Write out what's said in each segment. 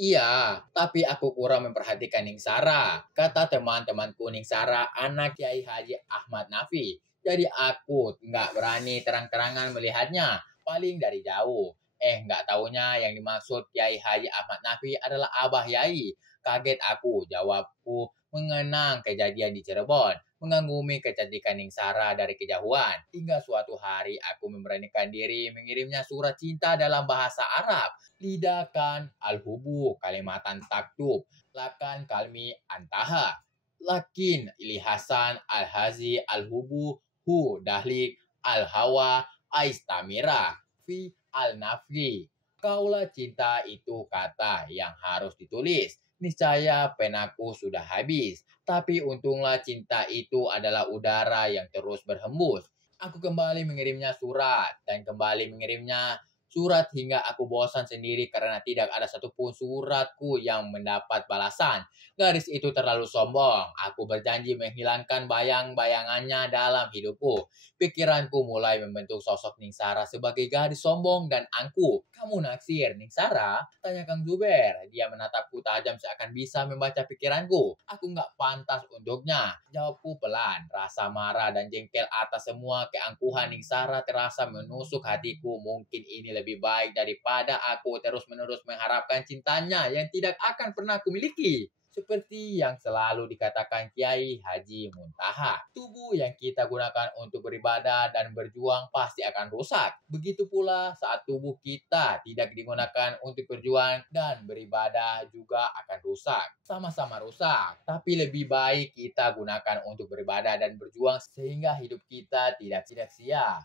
Iya, tapi aku kurang memperhatikan Ningsara. Kata teman-temanku Ningsara anak Kiai Haji Ahmad Nafi. Jadi aku nggak berani terang-terangan melihatnya, paling dari jauh. Nggak taunya yang dimaksud Kiai Haji Ahmad Nafi adalah Abah Yai. Kaget aku, jawabku mengenang kejadian di Cirebon, mengagumi kecantikan Ningsara dari kejauhan. Hingga suatu hari aku memberanikan diri mengirimnya surat cinta dalam bahasa Arab. Lidakan al-hubu kalimatan taktub lakan kalmi antaha lakin ilihasan al-hazi al-hubu hu dahlik al-hawa aistamira fi al-nafri. Kaulah cinta itu kata yang harus ditulis. Niscaya penaku sudah habis. Tapi untunglah cinta itu adalah udara yang terus berhembus. Aku kembali mengirimnya surat dan kembali mengirimnya surat hingga aku bosan sendiri karena tidak ada satupun suratku yang mendapat balasan. Garis itu terlalu sombong. Aku berjanji menghilangkan bayang-bayangannya dalam hidupku. Pikiranku mulai membentuk sosok Ningsara sebagai gadis sombong dan angkuh. Kamu naksir Ningsara? Tanya Kang Zuber. Dia menatapku tajam seakan bisa membaca pikiranku. Aku nggak pantas untuknya. Jawabku pelan. Rasa marah dan jengkel atas semua keangkuhan Ningsara terasa menusuk hatiku. Mungkin ini lebih baik daripada aku terus-menerus mengharapkan cintanya yang tidak akan pernah kumiliki. Seperti yang selalu dikatakan Kiai Haji Muntaha, tubuh yang kita gunakan untuk beribadah dan berjuang pasti akan rusak. Begitu pula saat tubuh kita tidak digunakan untuk berjuang dan beribadah juga akan rusak. Sama-sama rusak, tapi lebih baik kita gunakan untuk beribadah dan berjuang sehingga hidup kita tidak sia-sia.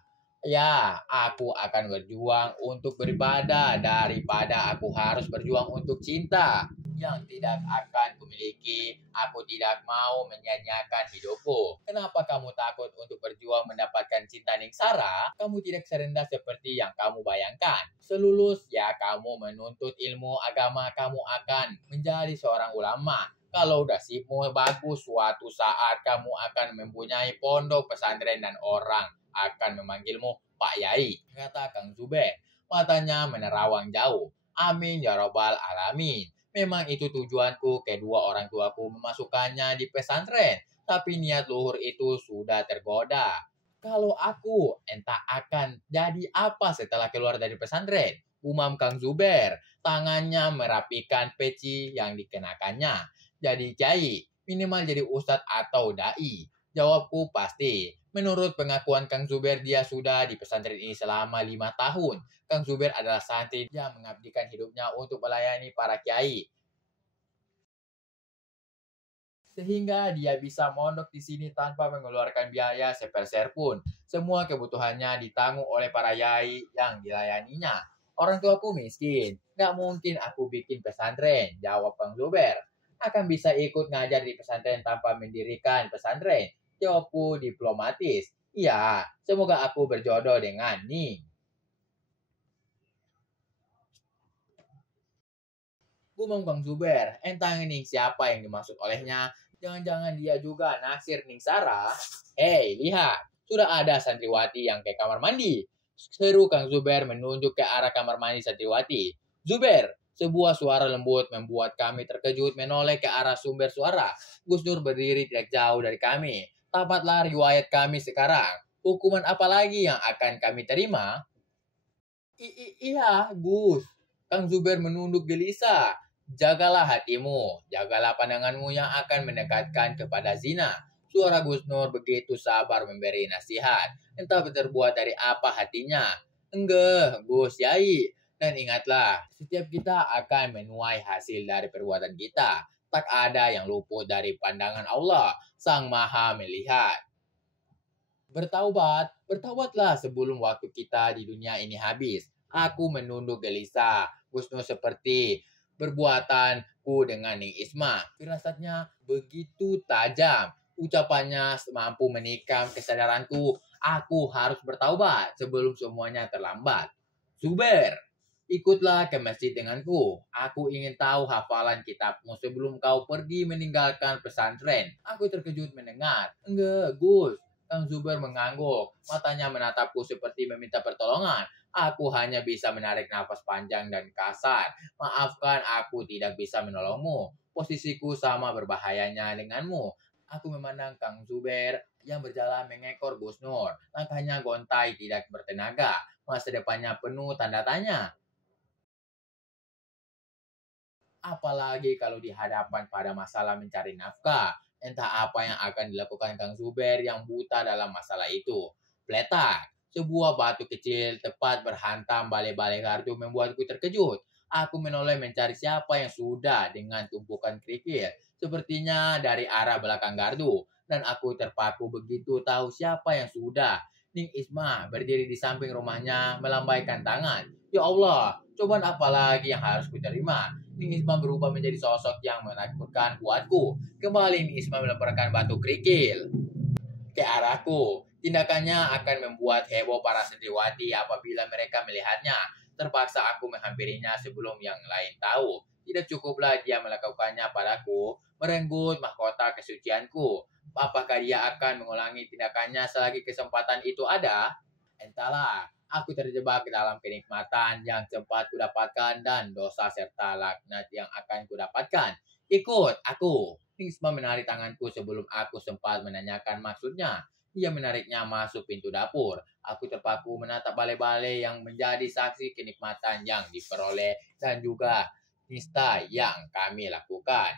Ya, aku akan berjuang untuk beribadah daripada aku harus berjuang untuk cinta yang tidak akan kumiliki. Aku tidak mau menyanyiakan hidupku. Kenapa kamu takut untuk berjuang mendapatkan cinta Ningsara? Kamu tidak serendah seperti yang kamu bayangkan. Selulus ya kamu menuntut ilmu agama, kamu akan menjadi seorang ulama. Kalau nasibmu bagus, suatu saat kamu akan mempunyai pondok pesantren dan orang akan memanggilmu Pak Yai, kata Kang Zuber. Matanya menerawang jauh. Amin ya robbal alamin. Memang itu tujuanku, kedua orang tuaku memasukkannya di pesantren. Tapi niat luhur itu sudah tergoda. Kalau aku, entah akan jadi apa setelah keluar dari pesantren. Umam Kang Zuber, tangannya merapikan peci yang dikenakannya. Jadi kiai, minimal jadi ustadz atau dai. Jawabku pasti. Menurut pengakuan Kang Zuber, dia sudah di pesantren ini selama 5 tahun. Kang Zuber adalah santri yang mengabdikan hidupnya untuk melayani para kiai. Sehingga dia bisa mondok di sini tanpa mengeluarkan biaya sepeser pun. Semua kebutuhannya ditanggung oleh para yai yang dilayaninya. Orang tuaku miskin, nggak mungkin aku bikin pesantren, jawab Kang Zuber. Akan bisa ikut ngajar di pesantren tanpa mendirikan pesantren, jawabku diplomatis. Iya, semoga aku berjodoh dengan Ning. Gumam Bang Zuber, entah ini siapa yang dimaksud olehnya. Jangan-jangan dia juga naksir Ningsara. Hei, lihat. Sudah ada santriwati yang ke kamar mandi. Seru Kang Zuber menunjuk ke arah kamar mandi santriwati. Zuber, sebuah suara lembut membuat kami terkejut menoleh ke arah sumber suara. Gus Dur berdiri tidak jauh dari kami. Tamatlah riwayat kami sekarang. Hukuman apa lagi yang akan kami terima? Iya, Gus. Kang Zuber menunduk gelisah. Jagalah hatimu, jagalah pandanganmu yang akan mendekatkan kepada zina. Suara Gus Nur begitu sabar memberi nasihat. Entah terbuat dari apa hatinya. Enggak, Gus Yai. Dan ingatlah, setiap kita akan menuai hasil dari perbuatan kita. Tak ada yang luput dari pandangan Allah, Sang Maha Melihat. Bertaubatlah sebelum waktu kita di dunia ini habis. Aku menunduk gelisah. Gus Nur seperti perbuatanku dengan Ning Isma. Firasatnya begitu tajam. Ucapannya mampu menikam kesadaranku. Aku harus bertaubat sebelum semuanya terlambat. Zuber, ikutlah ke masjid denganku. Aku ingin tahu hafalan kitabmu sebelum kau pergi meninggalkan pesantren. Aku terkejut mendengar. Enggak, Gus. Kang Zuber mengangguk. Matanya menatapku seperti meminta pertolongan. Aku hanya bisa menarik nafas panjang dan kasar. Maafkan aku tidak bisa menolongmu. Posisiku sama berbahayanya denganmu. Aku memandang Kang Zuber yang berjalan mengekor Gus Nur. Langkahnya gontai tidak bertenaga. Masa depannya penuh tanda tanya. Apalagi kalau dihadapan pada masalah mencari nafkah. Entah apa yang akan dilakukan Kang Zuber yang buta dalam masalah itu. Peletak, sebuah batu kecil tepat berhantam balai-balai gardu membuatku terkejut. Aku menoleh mencari siapa yang sudah dengan tumpukan kerikil. Sepertinya dari arah belakang gardu. Dan aku terpaku begitu tahu siapa yang sudah. Ning Isma berdiri di samping rumahnya melambaikan tangan. Ya Allah, cobaan apa lagi yang harus kuterima? Ning Isma berubah menjadi sosok yang menakutkan buatku. Kembali Ning Isma melemparkan batu kerikil ke arahku. Tindakannya akan membuat heboh para santriwati apabila mereka melihatnya. Terpaksa aku menghampirinya sebelum yang lain tahu. Tidak cukuplah dia melakukannya padaku, merenggut mahkota kesucianku. Apakah dia akan mengulangi tindakannya selagi kesempatan itu ada? Entahlah, aku terjebak dalam kenikmatan yang sempat kudapatkan dan dosa serta laknat yang akan kudapatkan. Ikut aku. Nisma menarik tanganku sebelum aku sempat menanyakan maksudnya. Dia menariknya masuk pintu dapur. Aku terpaku menatap balai-balai yang menjadi saksi kenikmatan yang diperoleh dan juga nista yang kami lakukan.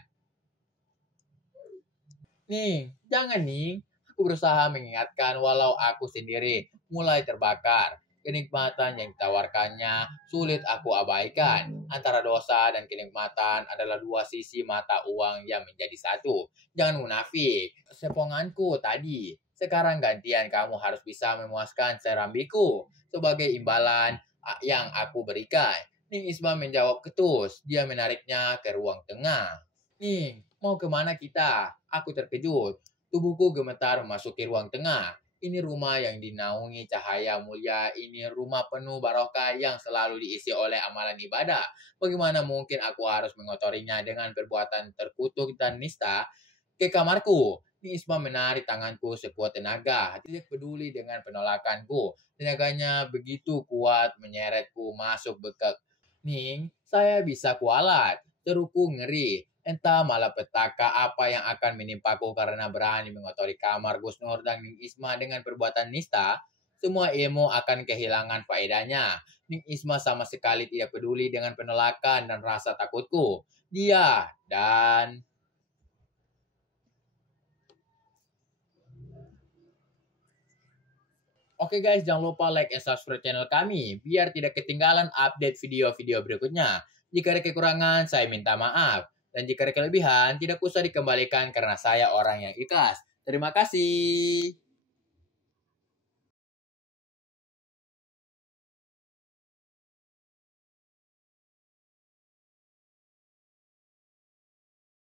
Nih, jangan nih. Aku berusaha mengingatkan walau aku sendiri mulai terbakar. Kenikmatan yang ditawarkannya sulit aku abaikan. Antara dosa dan kenikmatan adalah dua sisi mata uang yang menjadi satu. Jangan munafik. Seponganku tadi. Sekarang gantian kamu harus bisa memuaskan serambiku sebagai imbalan yang aku berikan. Ning Isma menjawab ketus. Dia menariknya ke ruang tengah. Ning, mau kemana kita? Aku terkejut. Tubuhku gemetar memasuki ruang tengah. Ini rumah yang dinaungi cahaya mulia. Ini rumah penuh barokah yang selalu diisi oleh amalan ibadah. Bagaimana mungkin aku harus mengotorinya dengan perbuatan terkutuk dan nista? Ke kamarku. Nisma menarik tanganku sekuat tenaga. Tidak peduli dengan penolakanku. Tenaganya begitu kuat menyeretku masuk bekak. Ning, saya bisa kualat. Seruku ngeri. Entah malapetaka apa yang akan menimpaku karena berani mengotori kamar Gus Nur dan Ning Isma dengan perbuatan nista. Semua ilmu akan kehilangan faedahnya. Ning Isma sama sekali tidak peduli dengan penolakan dan rasa takutku. Dia dan Oke guys, jangan lupa like and subscribe channel kami biar tidak ketinggalan update video-video berikutnya. Jika ada kekurangan, saya minta maaf. Dan jika ada kelebihan, tidak usah dikembalikan karena saya orang yang ikhlas. Terima kasih.